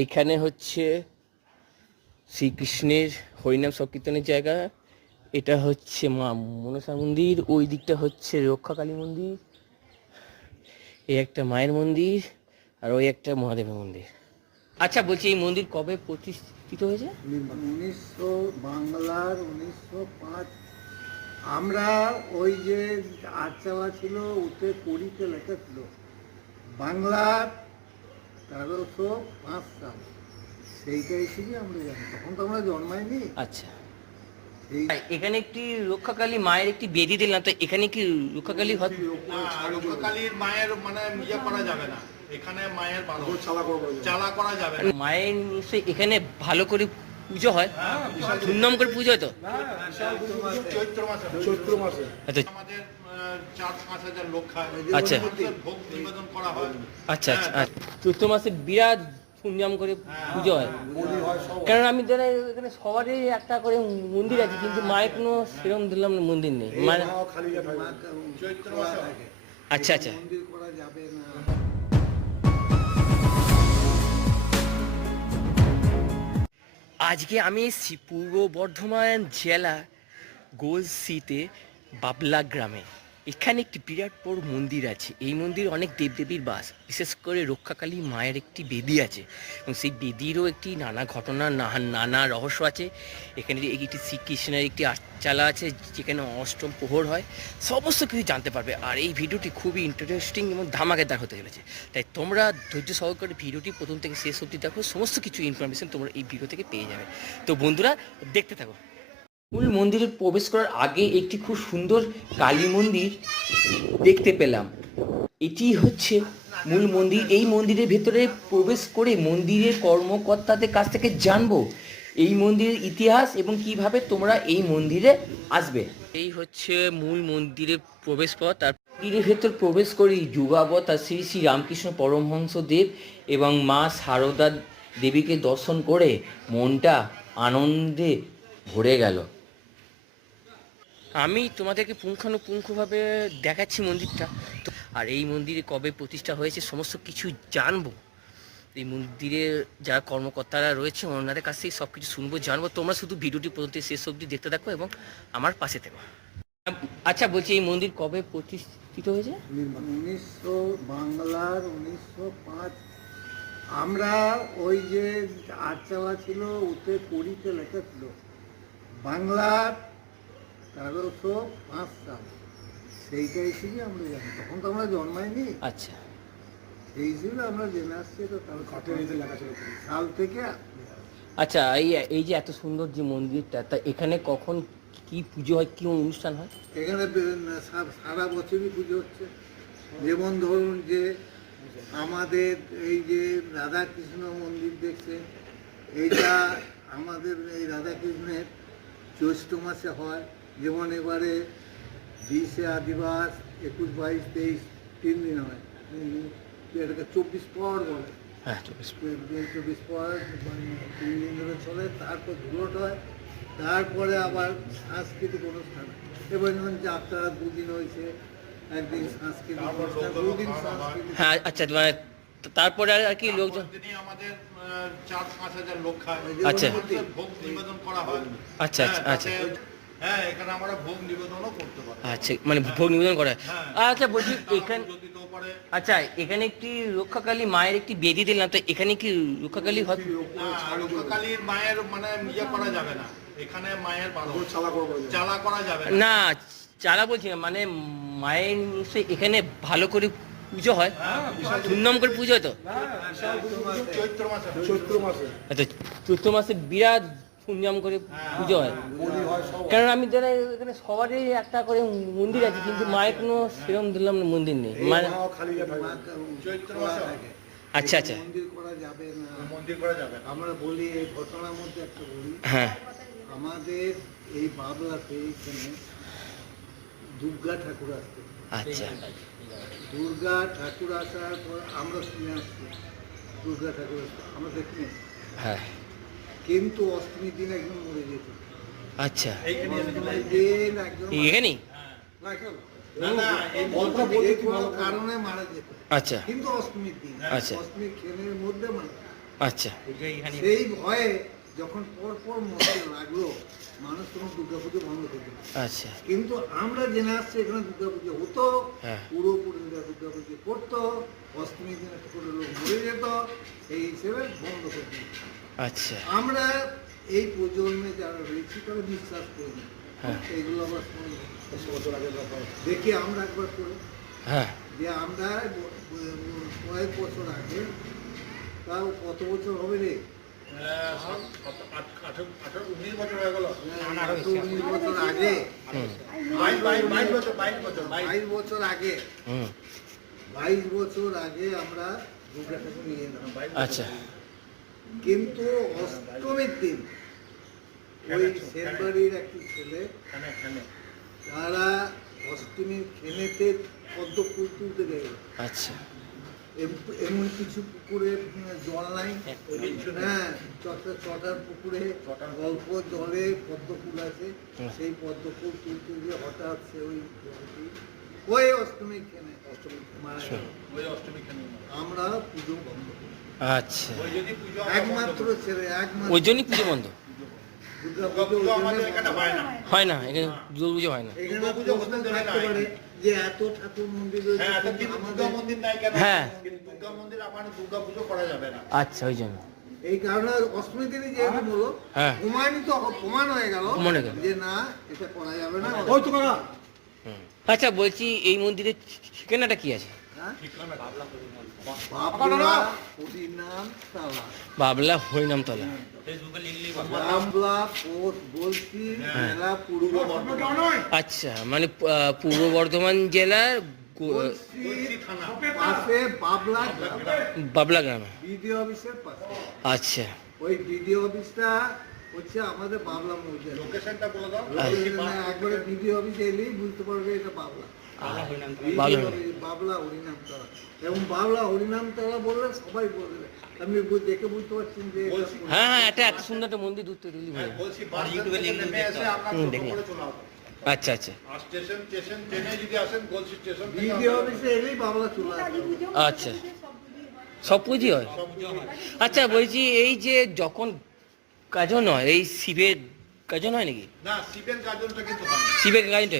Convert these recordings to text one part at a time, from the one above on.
এইখানে হচ্ছে শ্রীকৃষ্ণের হরিনাম সংকীর্তনের জায়গা। এটা হচ্ছে মা মনসা মন্দির, ওই দিকটা হচ্ছে রক্ষাকালী মন্দির। এই একটা মায়ের মন্দির আর ওই একটা মহাদেবের মন্দির। আচ্ছা বলছি এই মন্দির কবে প্রতিষ্ঠিত হয়েছে? উনিশশো বাংলার উনিশশো পাঁচ। আমরা ওই যে আটচালা ছিল, ওতে কুড়িতে লেখা ছিল, বাংলার তেরোশো পাঁচ সাল। সেইটা এসেই আমরা জানি। তখন তো আমরা জন্মাইনি। আচ্ছা। এখানে একটি রক্ষাকালী মায়ের একটি বেদি দিলাম তো এখানে কি রক্ষাকালী হয় রক্ষাকালীর মায়ের মানে ইয়ে করা যাবে না। এখানে মায়ের চালা করা যাবে না। মায়ের নিশ্চয়ই এখানে ভালো করে পুজো হয়? ধুমধাম করে পুজো হয় তো? চৈত্র মাসে। চৈত্র মাসে। আচ্ছা আমাদের চার পাঁচ হাজার লোক খায়। আচ্ছা। ভোগ নিবেদন করা হয়। আচ্ছা আচ্ছা। আচ্ছা। চৈত্র মাসে বিরাট ধুমধাম করে পুজো হয়। কারণ আমি জানি এখানে সবারই একটা করে মন্দির আছে কিন্তু মায়ের কোনো সেরকম দিলাম না মন্দির নেই। মানে হয়। আচ্ছা আচ্ছা। আজকে আমি পূর্ব বর্ধমান জেলা গোলসিতে বাবলা গ্রামে। এখানে একটি বিরাট বড় মন্দির আছে। এই মন্দির অনেক দেবদেবীর বাস, বিশেষ করে রক্ষাকালী মায়ের একটি বেদি আছে। এবং সেই বেদিরও একটি নানা ঘটনা নানা রহস্য আছে। এখানে একটি শ্রীকৃষ্ণের একটি চালা আছে, যেখানে অষ্টম প্রহর হয়, সমস্ত কিছু জানতে পারবে। আর এই ভিডিওটি খুবই ইন্টারেস্টিং এবং ধামাকেদার হতে চলেছে। তাই তোমরা ধৈর্য সহকারে ভিডিওটি প্রথম থেকে শেষ অবধি দেখো, সমস্ত কিছু ইনফরমেশন তোমরা এই ভিডিও থেকে পেয়ে যাবে। তো বন্ধুরা, দেখতে থাকো। মূল মন্দিরে প্রবেশ করার আগে একটি খুব সুন্দর কালী মন্দির দেখতে পেলাম। এটি হচ্ছে মূল মন্দির। এই মন্দিরের ভেতরে প্রবেশ করে মন্দিরের কর্মকর্তাদের কাছ থেকে জানব এই মন্দিরের ইতিহাস এবং কীভাবে তোমরা এই মন্দিরে আসবে। এই হচ্ছে মূল মন্দিরে প্রবেশ পথ। আর মন্দিরের ভেতর প্রবেশ করি যুগাবত আর শ্রী শ্রী রামকৃষ্ণ পরমহংস দেব এবং মা সারদা দেবীকে দর্শন করে মনটা আনন্দে ভরে গেল। আমি তোমাদেরকে পুঙ্খানুপুঙ্খভাবে দেখাচ্ছি মন্দিরটা। আর এই মন্দিরে কবে প্রতিষ্ঠা হয়েছে সমস্ত কিছু জানব। এই মন্দিরে যারা কর্মকর্তারা রয়েছে, ওনাদের কাছ থেকে সব কিছু শুনব, জানব। তোমরা শুধু ভিডিওটি পর্যন্ত শেষ অবধি দেখতে থাকো এবং আমার পাশে থেকো। আচ্ছা বলছি এই মন্দির কবে প্রতিষ্ঠিত হয়েছে? উনিশশো বাংলার উনিশশো পাঁচ। আমরা ওই যে আটচালা ছিল, ওতে কুড়িতে লেখা ছিল, বাংলার তেরোশো পাঁচ সাল সেইটা এসেই আমরা জানি। তখন তো আমরা জন্মাইনি। আচ্ছা। সেই হিসেবে আমরা জেনে আসছি এটা তাহলে সাল থেকে আচ্ছা এই এই যে এত সুন্দর যে মন্দিরটা তা এখানে কখন কি পুজো হয় কি অনুষ্ঠান হয়? এখানে সারা বছরই পুজো হচ্ছে। যেমন ধরুন যে আমাদের এই যে রাধাকৃষ্ণ মন্দির দেখছেন এইটা আমাদের এই রাধাকৃষ্ণের জ্যৈষ্ঠ মাসে হয়। যেমন এবারে বিশে আদিবাস একুশ বাইশ তেইশ তিন দিন হয়। এটাকে চব্বিশ পর বলে। হ্যাঁ চব্বিশ চব্বিশ পর মানে তিন দিন ধরে চলে তারপর ধুলোট হয় তারপরে আবার সাংস্কৃতিক অনুষ্ঠান। এবার যেমন যাত্রা দুদিন হয়েছে একদিন সাংস্কৃতিক অনুষ্ঠান দুদিন সাংস্কৃতিক হ্যাঁ আচ্ছা মানে তারপরে আর কি লোকজন? আমাদের চার পাঁচ হাজার লোক খায় আচ্ছা। ভোগ নিবেদন করা হয়। আচ্ছা, হ্যাঁ, আচ্ছা, হ্যাঁ এখানে আমরা ভোগ নিবেদনও করতে পারি। আচ্ছা মানে ভোগ নিবেদন করে। আচ্ছা বলছি এখানে আচ্ছা এখানে একটি রক্ষাকালী মায়ের একটি বেদি দিলাম তো এখানে কি রক্ষাকালী হয় না, রক্ষাকালীর মায়ের মানে ইয়ে করা যাবে না। এখানে মায়ের চালা করা যাবে না। না। চালা বলছি না মানে মায়ের নিশ্চয়ই এখানে ভালো করে পুজো হয়। ধুমধাম করে পুজো হয় তো? চৈত্র মাসে। চৈত্র মাসে। আচ্ছা চৈত্র মাসে বিরাট ধুমধাম করে পুজো হয়। কারণ আমি জানি এখানে সবারই একটা করে মন্দির আছে কিন্তু মায়ের কোনো সেরকম দিলাম না মন্দির নেই। মানে হয়। আচ্ছা আচ্ছা। মন্দির করা যাবে না। মন্দির করা যাবে আমরা বলি এই ঘটনার মধ্যে একটা বলি। হ্যাঁ। আমাদের এই বাবলাতে এইখানে দুর্গা ঠাকুর আসতে আচ্ছা। দুর্গা ঠাকুর আসার পর আমরা শুনে আসছি। দুর্গা ঠাকুর আসতে আমরা দেখিনি হ্যাঁ। কিন্তু অষ্টমীর দিন একজন মরে যেত। আচ্ছা। অষ্টমীর দিন একজন এখানেই? না, কেন? না না এই বলটা বলটা যে কোনো কারণে মারা যেত। আচ্ছা। কিন্তু অষ্টমীর দিন আচ্ছা। অষ্টমীর খেলের মধ্যে মারা আচ্ছা। সেই ভয়ে যখন পর পর মরতে লাগল মানুষ তখন দুর্গাপুজো বন্ধ আচ্ছা। কিন্তু আমরা জেনে আসছি এখানে দুর্গাপুজো হতো হ্যাঁ। পূর্বপুরুষরা দুর্গাপুজো করতো অষ্টমীর দিনে একটা করে লোক মরে যেত এই হিসেবে বন্ধ করে দিল। আচ্ছা। আমরা এই প্রজন্মে যারা রয়েছি তারা বিশ্বাস করি না। হ্যাঁ। এইগুলো আবার শুনি বছর আগে দেখি আমরা একবার করে হ্যাঁ। যে আমরা কয়েক বছর আগে তাও কত বছর হবে রে? হ্যাঁ, বছর হয়ে গেল। উনিশ বছর আগে। বাইশ বাইশ বাইশ বছর বাইশ বছর বাইশ বাইশ বছর আগে বাইশ বছর আগে আমরা আচ্ছা। কিন্তু অষ্টমীর দিন ওই সেনবাড়ির একটি ছেলে তারা অষ্টমীর খেলেতে পদ্ম ফুল তুলতে গেল। আচ্ছা। এমন কিছু পুকুরে জল নাই। হ্যাঁ চটা চটার পুকুরে অল্প জলে পদ্ম ফুল আছে। সেই পদ্ম ফুল তুলতে গিয়ে হঠাৎ সে ওই জলটি ওই অষ্টমী খেনে অষ্টমী মারা গেল। ওই অষ্টমী খানে আমরা পুজো বন্ধ আচ্ছা। একমাত্র বন্ধ ছেলে একমাত্র। ওই জন্যই পুজো বন্ধ। হয় না। এখানে দুর্গা পুজো হয় না। দুর্গা পুজো প্রশ্ন হতে দেবে না। থাকতে পারে যে এত ঠাকুর মন্দির হ্যাঁ কিন্তু কিন্তু আমাদের দুর্গা মন্দির নাই কেন? হ্যাঁ। কিন্তু দুর্গা মন্দির আমার দুর্গা পুজো করা যাবে না। আচ্ছা ওই জন্য। এই কারণে অষ্টমী দিনে হ্যাঁ। প্রমাণিত প্রমাণ হয়ে গেল হয়ে যে না এটা করা যাবে না। আচ্ছা বলছি এই মন্দিরের ঠিকানাটা কি আছে? হ্যাঁ? ঠিকানা ভাবলাম বাবলা হরিনাম তালা। হ্যাঁ। জেলা পূর্ব বর্ধমান। আচ্ছা মানে পূর্ব বর্ধমান জেলার বাবলা বাবলা গ্রামে। আচ্ছা। ওই বিডিও অফিসটা হচ্ছে আমাদের বাবলা মৌজা লোকেশনটা বলে দাও। একবারে বিডিও অফিসে এলেই বুঝতে পারবে এটা বাবলা। বাবলা হরিনামতলা এবং বাবলা হরিনামতলা বললে সবাই বলবে। আমি দেখে বুঝতে যে হ্যাঁ হ্যাঁ এটা এত সুন্দর একটা মন্দির দূর থেকে দেখলি বলছি ইউটিউবে আচ্ছা আচ্ছা। স্টেশন স্টেশন ট্রেনে যদি আসেন গলসি স্টেশন থেকে অফিসে এলেই বাবলা চলে আচ্ছা সব পুজো হয়? আচ্ছা বলছি এই যে যখন গাজন হয় এই শিবের গাজন হয় নাকি? না শিবের গাজনটা কিন্তু শিবের গাজনটা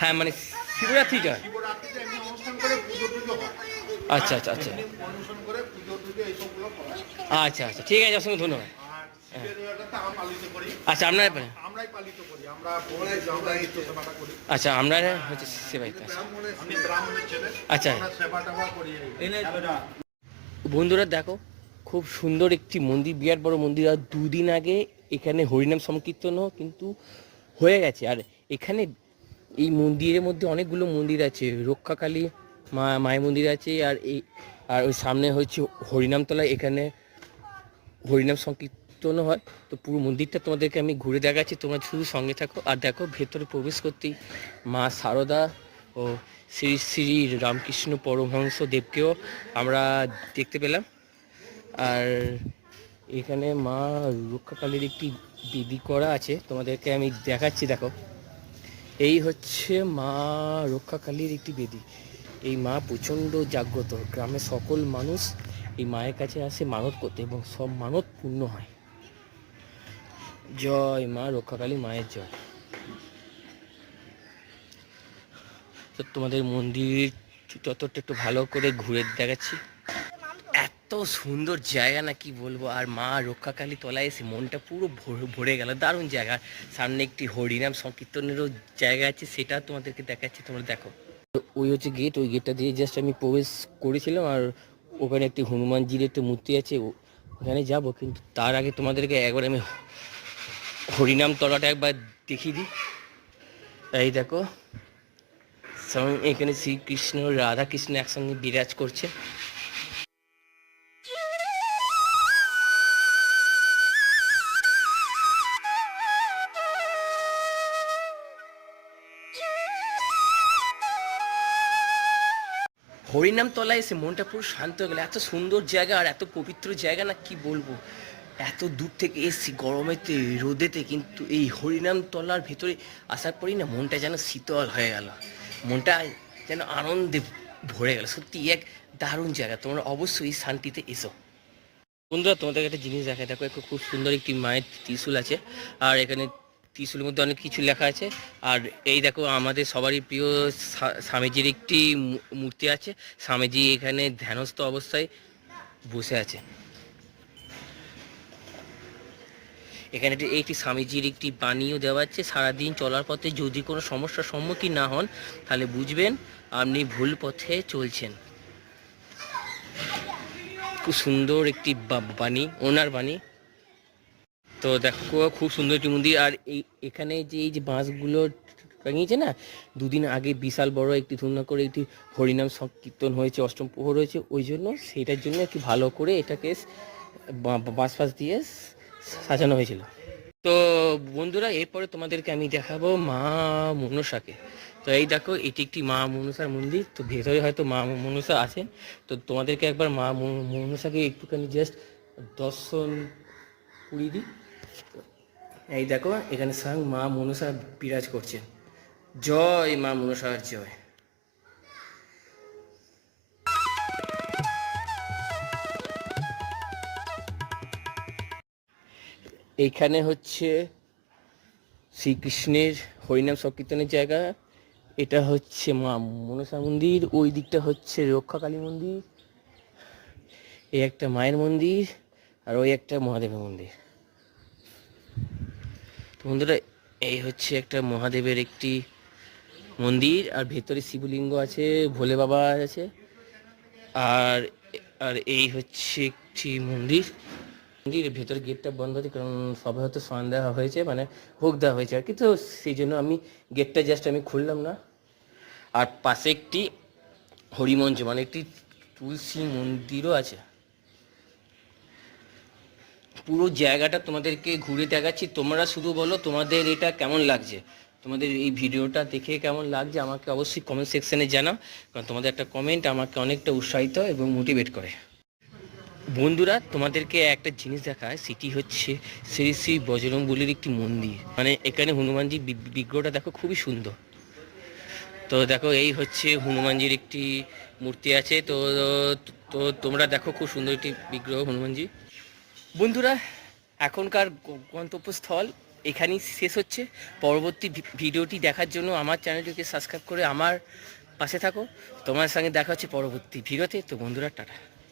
হয়? মানে শিবরাত্রিটা। শিবরাত্রিতে অনুষ্ঠান করে পুজো টুজো হয়। আচ্ছা আচ্ছা আচ্ছা। আচ্ছা আচ্ছা। ঠিক আছে, অসংখ্য ধন্যবাদ। আচ্ছা আপনার আচ্ছা আমরা হচ্ছে সেবাইতে আচ্ছা। বন্ধুরা, দেখো, খুব সুন্দর একটি মন্দির, বিরাট বড় মন্দির। আর দুদিন আগে এখানে হরিনাম সংকীর্তনও কিন্তু হয়ে গেছে। আর এখানে এই মন্দিরের মধ্যে অনেকগুলো মন্দির আছে। রক্ষাকালী মা, মায়ের মন্দির আছে আর এই, আর ওই সামনে হচ্ছে হরিনামতলা এখানে হরিনাম সংকীর্তন হয়। তো পুরো মন্দিরটা তোমাদেরকে আমি ঘুরে দেখাচ্ছি। তোমরা শুধু সঙ্গে থাকো আর দেখো ভেতরে প্রবেশ করতেই মা সারদা ও শ্রী শ্রী রামকৃষ্ণ পরমহংস দেবকেও আমরা দেখতে পেলাম। আর এখানে মা রক্ষাকালীর একটি বেদি করা আছে। তোমাদেরকে আমি দেখাচ্ছি, দেখো। এই হচ্ছে মা রক্ষাকালীর একটি বেদি। এই মা প্রচণ্ড জাগ্রত। গ্রামের সকল মানুষ এই মায়ের কাছে আসে মানত করতে এবং সব মানত পূর্ণ হয়। জয় মা, রক্ষাকালী মায়ের জয়। তো তোমাদের মন্দির যতটা একটু ভালো করে ঘুরে দেখাচ্ছি। এত সুন্দর জায়গা না কি বলব? আর মা রক্ষাকালী তলায় এসে মনটা পুরো ভরে- গেল। দারুণ জায়গা। সামনে একটি হরিনাম সংকীর্তনেরও জায়গা আছে, সেটা তোমাদেরকে দেখাচ্ছি। তোমরা দেখো। ওই হচ্ছে গেট ওই গেটটা দিয়ে জাস্ট আমি প্রবেশ করেছিলাম আর ওখানে একটি হনুমানজির একটি মূর্তি আছে ওখানে যাব। কিন্তু তার আগে তোমাদেরকে একবার আমি হরিনাম তলাটা একবার দেখিয়ে দিই। এই দেখো এখানে শ্রীকৃষ্ণ রাধা কৃষ্ণ একসঙ্গে বিরাজ করছে। হরিনাম তলায় এসে মনটা পুরো শান্ত হয়ে গেল। এত সুন্দর জায়গা আর এত পবিত্র জায়গা না, কি বলব? এত দূর থেকে এসছি গরমেতে, রোদেতে, কিন্তু এই হরিনাম তলার ভেতরে আসার পরেই না মনটা যেন শীতল হয়ে গেল। মনটা যেন আনন্দে ভরে গেল। সত্যি এক দারুণ জায়গা। তোমরা অবশ্যই এই শান্তিতে এসো। বন্ধুরা তোমাদের একটা জিনিস দেখা দেখো একটা খুব সুন্দর একটি মায়ের ত্রিশূল আছে। আর এখানে ত্রিশূলের মধ্যে অনেক কিছু লেখা আছে। আর এই দেখো, আমাদের সবারই প্রিয় স্বামীজির একটি মূর্তি আছে। স্বামীজি এখানে ধ্যানস্থ অবস্থায় বসে আছে। এখানে একটি- স্বামীজির একটি বাণীও দেওয়া আছে, সারাদিন চলার পথে যদি কোনো সমস্যার সম্মুখীন না হন, তাহলে বুঝবেন আপনি ভুল পথে চলছেন। খুব সুন্দর একটি বাণী, ওনার বাণী। তো দেখো, খুব সুন্দর একটি মন্দির আর এই, এখানে যে, এই যে বাঁশগুলো টাঙিয়েছে না, দুদিন আগে বিশাল বড় একটি ধুমধাম করে একটি হরিনাম সংকীর্তন হয়েছে, অষ্টম প্রহর হয়েছে, ওই জন্য সেটার জন্য একটু ভালো করে এটাকে বাঁশ ফাঁস দিয়ে সাজানো হয়েছিল। তো বন্ধুরা, এরপরে তোমাদেরকে আমি দেখাবো মা মনসাকে। তো এই দেখো, এটি একটি মা মনসার মন্দির। তো ভেতরে হয়তো মা মনসা আছেন তো তোমাদেরকে একবার মা মনসাকে একটুখানি জাস্ট দর্শন করিয়ে দিই। এই দেখো, এখানে স্বয়ং মা মনসা বিরাজ করছেন জয় মা মনসার জয়। এইখানে হচ্ছে শ্রীকৃষ্ণের হরিনাম সংকীর্তনের জায়গা। এটা হচ্ছে মা মনসা মন্দির, ওই দিকটা হচ্ছে রক্ষাকালী মন্দির। এই একটা মায়ের মন্দির আর ওই একটা মহাদেবের মন্দির। তো বন্ধুরা, এই হচ্ছে একটা মহাদেবের একটি মন্দির, আর ভেতরে শিবলিঙ্গ আছে, ভোলে বাবা আছে, আর আর এই হচ্ছে একটি মন্দির। মন্দিরের ভেতরে গেটটা বন্ধ আছে, কারণ সবে হয়তো সন দেওয়া হয়েছে মানে ভোগ দেওয়া হয়েছে আর কি, তো সেই জন্য আমি গেটটা জাস্ট আমি খুললাম না। আর পাশে একটি হরিমঞ্চ মানে একটি তুলসী মন্দিরও আছে। পুরো জায়গাটা তোমাদেরকে ঘুরে দেখাচ্ছি। তোমরা শুধু বলো তোমাদের এটা কেমন লাগছে? তোমাদের এই ভিডিওটা দেখে কেমন লাগছে? আমাকে অবশ্যই কমেন্ট সেকশনে জানাও। কারণ তোমাদের একটা কমেন্ট আমাকে অনেকটা উৎসাহিত এবং মোটিভেট করে। বন্ধুরা, তোমাদেরকে একটা জিনিস দেখায়। সেটি হচ্ছে শ্রী শ্রী বজরং বলির একটি মন্দির। মানে এখানে হনুমানজি বিগ্রহটা দেখো খুবই সুন্দর। তো দেখো, এই হচ্ছে হনুমানজির একটি মূর্তি আছে। তো তো তোমরা দেখো খুব সুন্দর একটি বিগ্রহ হনুমানজি। বন্ধুরা, এখনকার গন্তব্যস্থল এখানেই শেষ হচ্ছে। পরবর্তী ভিডিওটি দেখার জন্য আমার চ্যানেলটিকে সাবস্ক্রাইব করে আমার পাশে থাকো। তোমার সঙ্গে দেখা হচ্ছে পরবর্তী ভিডিওতে। তো বন্ধুরা, টাটা।